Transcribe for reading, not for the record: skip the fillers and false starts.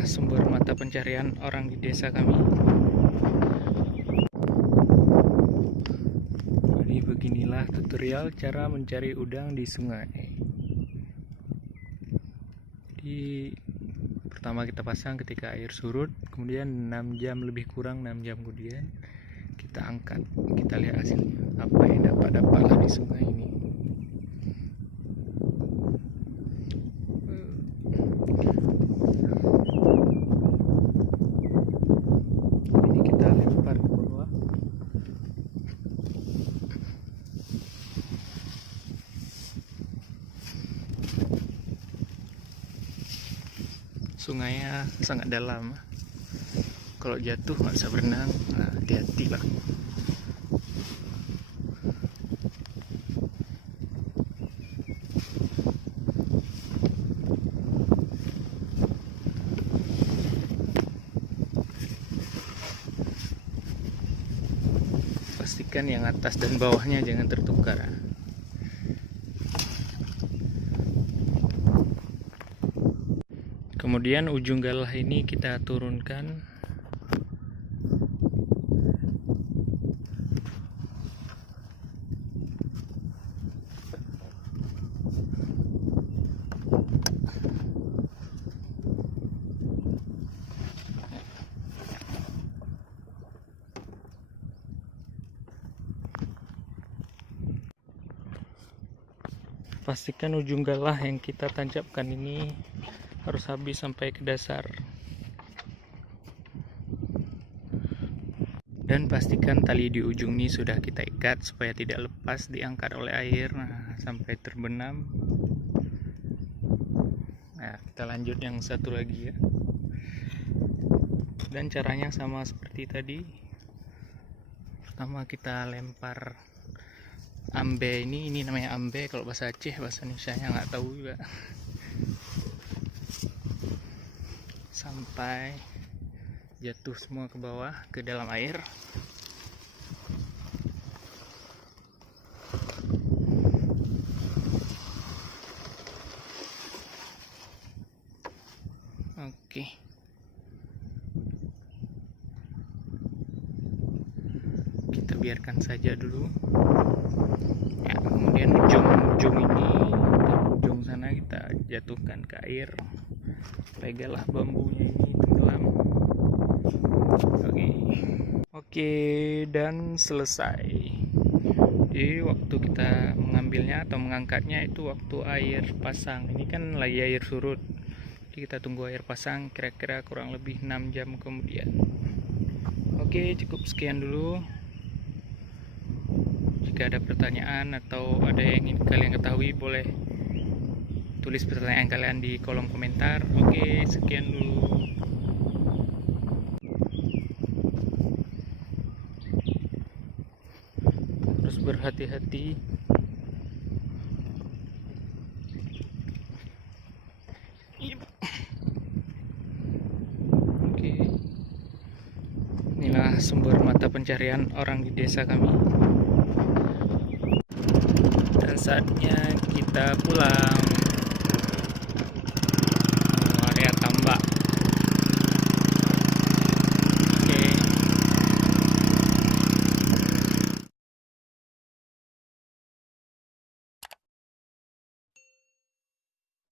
Inilah sumber mata pencarian orang di desa kami. Jadi beginilah tutorial cara mencari udang di sungai. Jadi pertama kita pasang ketika air surut, kemudian 6 jam lebih kurang 6 jam kemudian kita angkat, kita lihat hasilnya apa yang dapat di sungai ini. Ini kita lempar ke bawah. Sungainya sangat dalam, kalau jatuh nggak bisa berenang, nah, hati-hati lah. Pastikan yang atas dan bawahnya jangan tertukar. Kemudian ujung galah ini kita turunkan. Pastikan ujung galah yang kita tancapkan ini harus habis sampai ke dasar. Dan pastikan tali di ujung ini sudah kita ikat supaya tidak lepas diangkat oleh air, nah, sampai terbenam. Nah, kita lanjut yang satu lagi ya. Dan caranya sama seperti tadi. Pertama kita lempar ambe ini namanya ambe kalau bahasa Aceh, bahasa Indonesia nya nggak tahu juga. Sampai jatuh semua ke bawah ke dalam air. Oke. Kita biarkan saja dulu. Ya, kemudian ujung ini dan ujung sana kita jatuhkan ke air. Pegalah bambunya ini tenggelam. Oke, dan selesai. Jadi waktu kita mengambilnya atau mengangkatnya itu waktu air pasang. Ini kan lagi air surut. Jadi kita tunggu air pasang kira-kira kurang lebih 6 jam kemudian. Oke, cukup sekian dulu. Jika ada pertanyaan atau ada yang ingin kalian ketahui, boleh tulis pertanyaan kalian di kolom komentar. Oke, sekian dulu. Harus berhati-hati. Oke. Inilah sumber mata pencarian orang di desa kami. Dan saatnya kita pulang.